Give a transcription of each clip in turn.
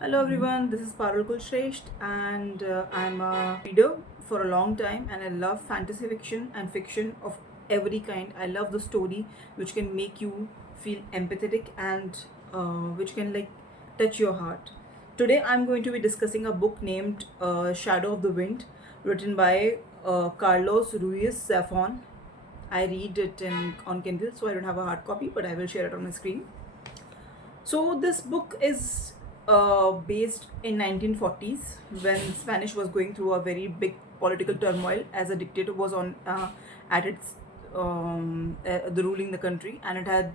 Hello everyone, this is Parul Kulshresht and I'm a reader for a long time and I love fantasy fiction and fiction of every kind. I love the story which can make you feel empathetic and which can touch your heart. Today I'm going to be discussing a book named Shadow of the Wind, written by Carlos Ruiz Zafón. I read it on Kindle, so I don't have a hard copy, but I will share it on my screen. So this book is based in 1940s when Spanish was going through a very big political turmoil as a dictator was on at its the ruling the country, and it had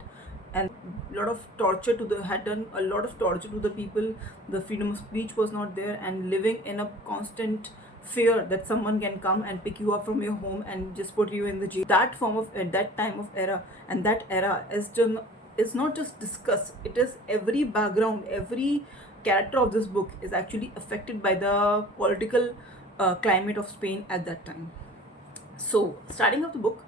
and lot of torture to the had done a lot of torture to the people. The freedom of speech was not there, and living in a constant fear that someone can come and pick you up from your home and just put you in the jail. That form of at that time of era, and that era is just is not just discussed, it is every background, every character of this book is actually affected by the political climate of Spain at that time. So starting of the book,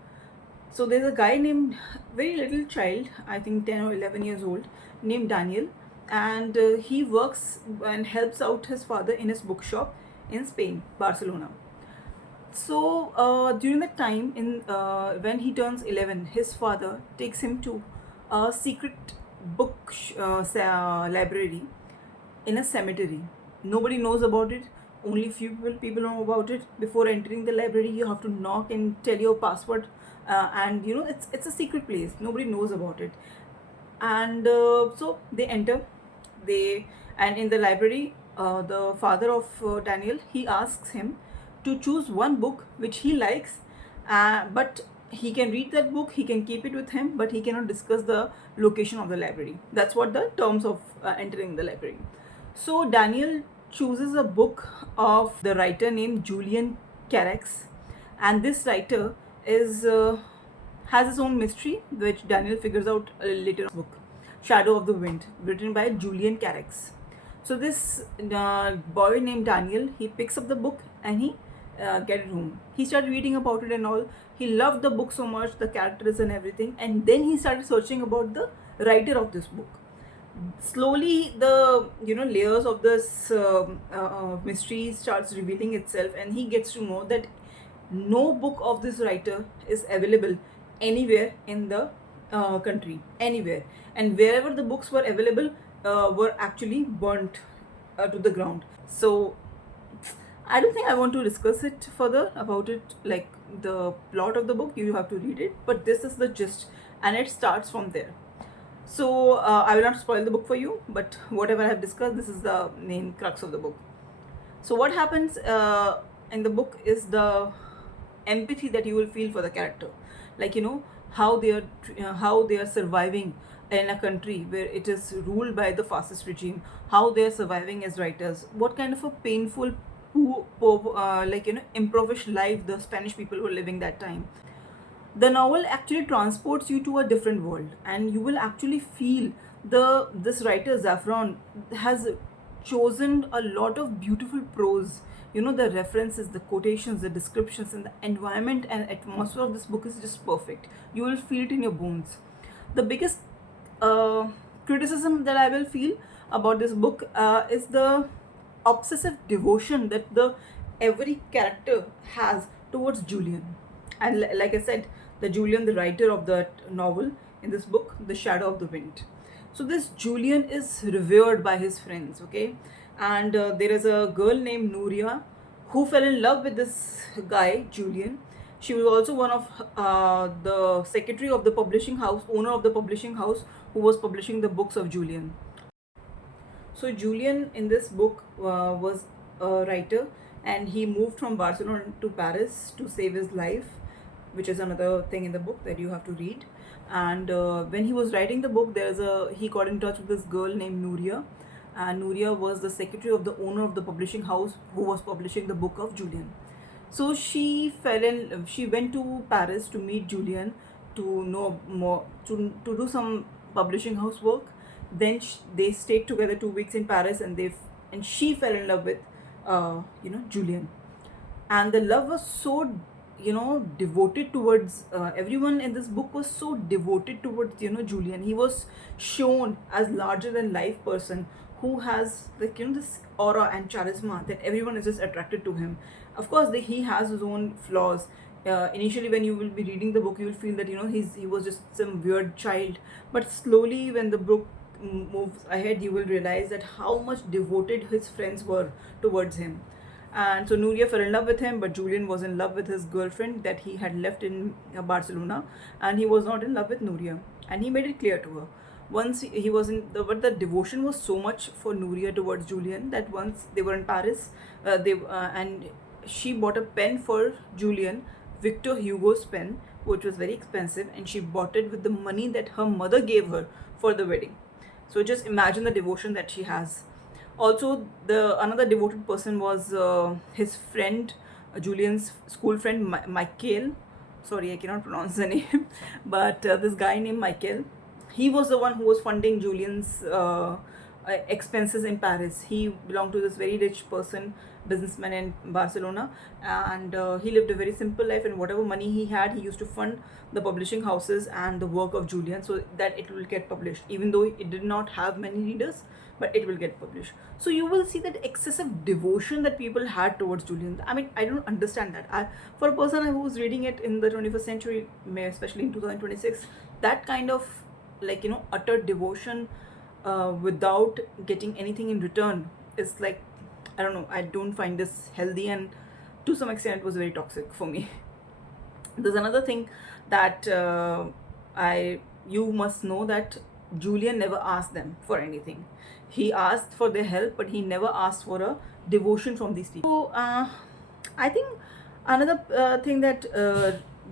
so there's a guy named, very little child, I think 10 or 11 years old, named Daniel, and he works and helps out his father in his bookshop in Spain, Barcelona. So during that time, in when he turns 11, his father takes him to a secret library in a cemetery. Nobody knows about it. Only few people know about it. Before entering the library, you have to knock and tell your password, and it's a secret place. Nobody knows about it. And so they enter. They and in the library, the father of Daniel, he asks him to choose one book which he likes, but he can read that book, he can keep it with him, but he cannot discuss the location of the library. That's what the terms of entering the library. So Daniel chooses a book of the writer named Julian Carax, and this writer is has his own mystery, which Daniel figures out later in the book. Shadow of the Wind, written by Julian Carax. So this boy named Daniel, he picks up the book and he get it home. He started reading about it and all. He loved the book so much, the characters and everything, and then he started searching about the writer of this book. Slowly the layers of this mystery starts revealing itself, and he gets to know that no book of this writer is available anywhere in the country, anywhere, and wherever the books were available were actually burnt to the ground. So I don't think I want to discuss it further about it, like the plot of the book. You have to read it, but this is the gist, and it starts from there. So I will not spoil the book for you, but whatever I have discussed, this is the main crux of the book. So what happens in the book is the empathy that you will feel for the character, like how they are surviving in a country where it is ruled by the fascist regime, how they are surviving as writers, what kind of a painful impoverished life the Spanish people were living that time. The novel actually transports you to a different world, and you will actually feel this writer Zafron has chosen a lot of beautiful prose. The references, the quotations, the descriptions, and the environment and atmosphere of this book is just perfect. You will feel it in your bones. The biggest criticism that I will feel about this book is the obsessive devotion that the every character has towards Julian. And like I said, the Julian, the writer of that novel in this book, The Shadow of the Wind. So this Julian is revered by his friends, okay? And there is a girl named Nuria who fell in love with this guy, Julian. She was also one of the secretary of the publishing house, owner of the publishing house, who was publishing the books of Julian. So Julian in this book was a writer, and he moved from Barcelona to Paris to save his life, which is another thing in the book that you have to read. And when he was writing the book, he got in touch with this girl named Nuria, and Nuria was the secretary of the owner of the publishing house who was publishing the book of Julian. So she went to Paris to meet Julian, to know more, to do some publishing house work. Then they stayed together 2 weeks in Paris, and she fell in love with Julian, and the love was so devoted towards everyone in this book was so devoted towards Julian. He was shown as larger than life person who has, like, this aura and charisma that everyone is just attracted to him. Of course, he has his own flaws. Initially, when you will be reading the book, you will feel that he was just some weird child. But slowly, when the book moves ahead, you will realize that how much devoted his friends were towards him. And so Nuria fell in love with him, but Julian was in love with his girlfriend that he had left in Barcelona, and he was not in love with Nuria. And he made it clear to her. Once he was in the, but the devotion was so much for Nuria towards Julian that once they were in Paris, and she bought a pen for Julian, Victor Hugo's pen, which was very expensive, and she bought it with the money that her mother gave her for the wedding. So just imagine the devotion that she has. Also, the another devoted person was his friend, Julian's school friend, Michael. Sorry, I cannot pronounce the name, but this guy named Michael, he was the one who was funding Julian's expenses in Paris. He belonged to this very rich person, businessman in Barcelona, and he lived a very simple life. And whatever money he had, he used to fund the publishing houses and the work of Julian so that it will get published. Even though it did not have many readers, but it will get published. So you will see that excessive devotion that people had towards Julian. I mean, I don't understand that. For a person who was reading it in the 21st century, especially in 2026, that kind of, like, utter devotion without getting anything in return is like, I don't know, I don't find this healthy, and to some extent it was very toxic for me. There's another thing that I you must know that Julian never asked them for anything. He asked for their help, but he never asked for a devotion from these people. So I think another thing that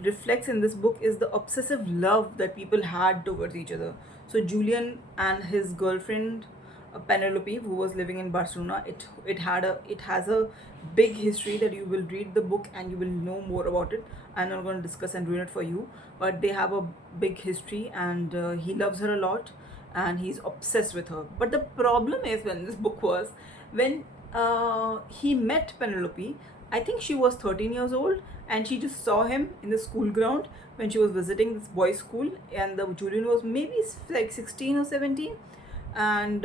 reflects in this book is the obsessive love that people had towards each other. So Julian and his girlfriend Penelope, who was living in Barcelona, it has a big history that you will read the book and you will know more about it. I'm not going to discuss and ruin it for you, but they have a big history, and he loves her a lot, and he's obsessed with her. But the problem is, when this book was, when he met Penelope, I think she was 13 years old, and she just saw him in the school ground when she was visiting this boys' school, and the Julian was maybe like 16 or 17, and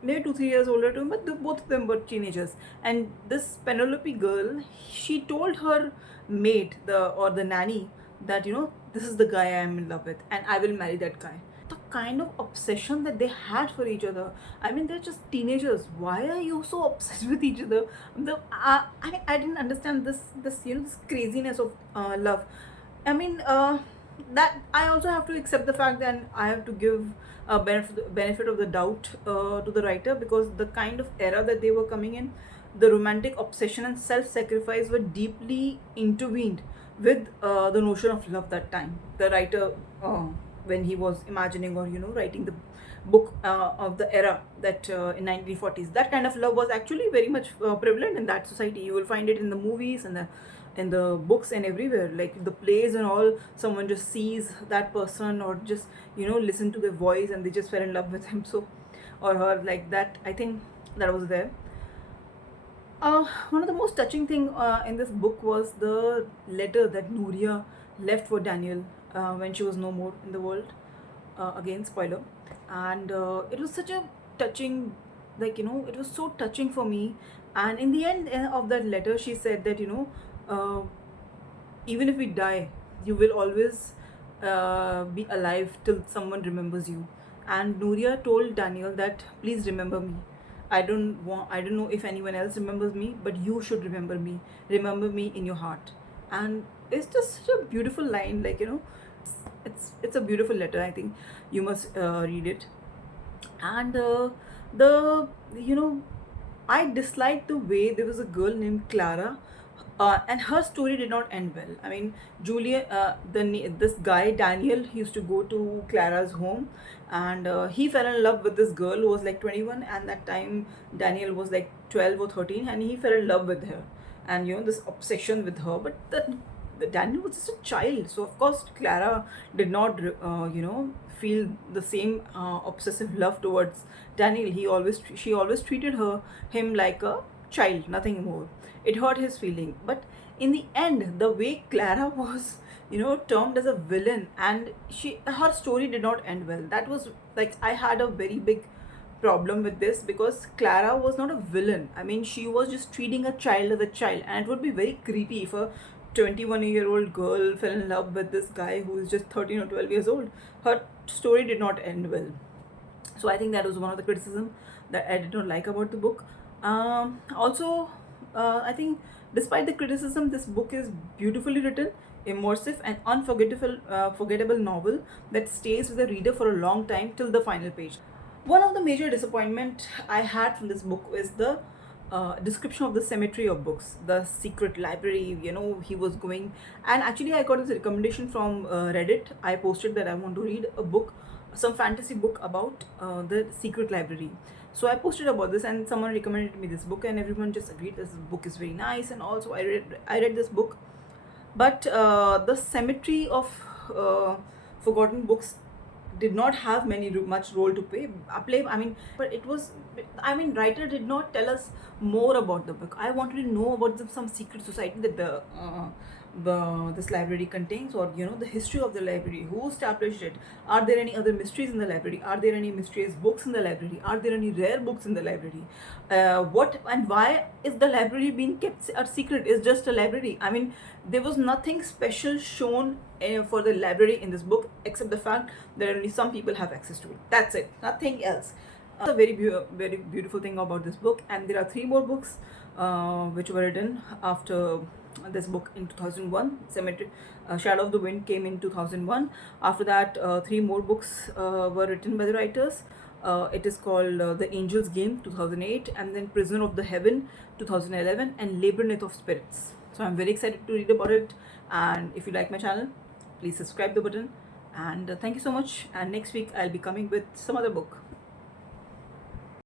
maybe 2-3 years older too, but both of them were teenagers. And this Penelope girl, she told her maid, the nanny, that this is the guy I am in love with, and I will marry that guy. The kind of obsession that they had for each other. I mean, they're just teenagers. Why are you so obsessed with each other? I mean, I didn't understand this craziness of love. I mean, that I also have to accept the fact that I have to give a benefit of the doubt to the writer, because the kind of era that they were coming in, the romantic obsession and self-sacrifice were deeply intervened with the notion of love that time. The writer, when he was imagining or writing the book of the era, that in 1940s, that kind of love was actually very much prevalent in that society. You will find it in the movies and the books and everywhere, like the plays and all. Someone just sees that person, or just listen to their voice, and they just fell in love with him, so, or her, like that. I think that was there. One of the most touching thing in this book was the letter that Nuria left for Daniel when she was no more in the world. Again, spoiler. And it was such a touching, like, it was so touching for me. And in the end of that letter, she said that, uh, even if we die, you will always be alive till someone remembers you. And Nuria told Daniel that, please remember me. I don't know if anyone else remembers me, but you should remember me. Remember me in your heart. And it's just such a beautiful line, like, it's a beautiful letter. I think you must read it. And the I disliked the way there was a girl named Clara, and her story did not end well. I mean, Julia, this guy Daniel, he used to go to Clara's home, and he fell in love with this girl who was like 21, and that time Daniel was like 12 or 13, and he fell in love with her, and this obsession with her. But the Daniel was just a child, so of course Clara did not feel the same obsessive love towards Daniel. She always treated him like a child, nothing more. It hurt his feeling. But in the end, the way Clara was termed as a villain, and her story did not end well. That was like, I had a very big problem with this, because Clara was not a villain. I mean, she was just treating a child as a child, and it would be very creepy if a 21-year-old girl fell in love with this guy who is just 13 or 12 years old. Her story did not end well. So I think that was one of the criticism that I did not like about the book. Also, I think despite the criticism, this book is beautifully written, immersive, and forgettable novel that stays with the reader for a long time till the final page. One of the major disappointment I had from this book is the description of the cemetery of books, the secret library. He was going, and actually I got this recommendation from Reddit. I posted that I want to read a book, some fantasy book about the secret library. So I posted about this, and someone recommended me this book, and everyone just agreed this book is very nice. And also I read this book, but the cemetery of forgotten books did not have much role to play. I mean, but it was. I mean, writer did not tell us more about the book. I wanted to know about some secret society that this library contains, or the history of the library, who established it. Are there any other mysteries in the library? Are there any mysterious books in the library? Are there any rare books in the library? What and why is the library being kept a secret? It's just a library. I mean, there was nothing special shown for the library in this book, except the fact that only some people have access to it. That's it, nothing else. That's a very beautiful thing about this book. And there are three more books which were written after this book in 2001. Cemetery, Shadow of the Wind came in 2001. After that, three more books were written by the writers. It is called The Angel's Game 2008, and then Prisoner of the Heaven 2011, and Labyrinth of Spirits. So I'm very excited to read about it. And if you like my channel, please subscribe the button. And thank you so much. And next week I'll be coming with some other book.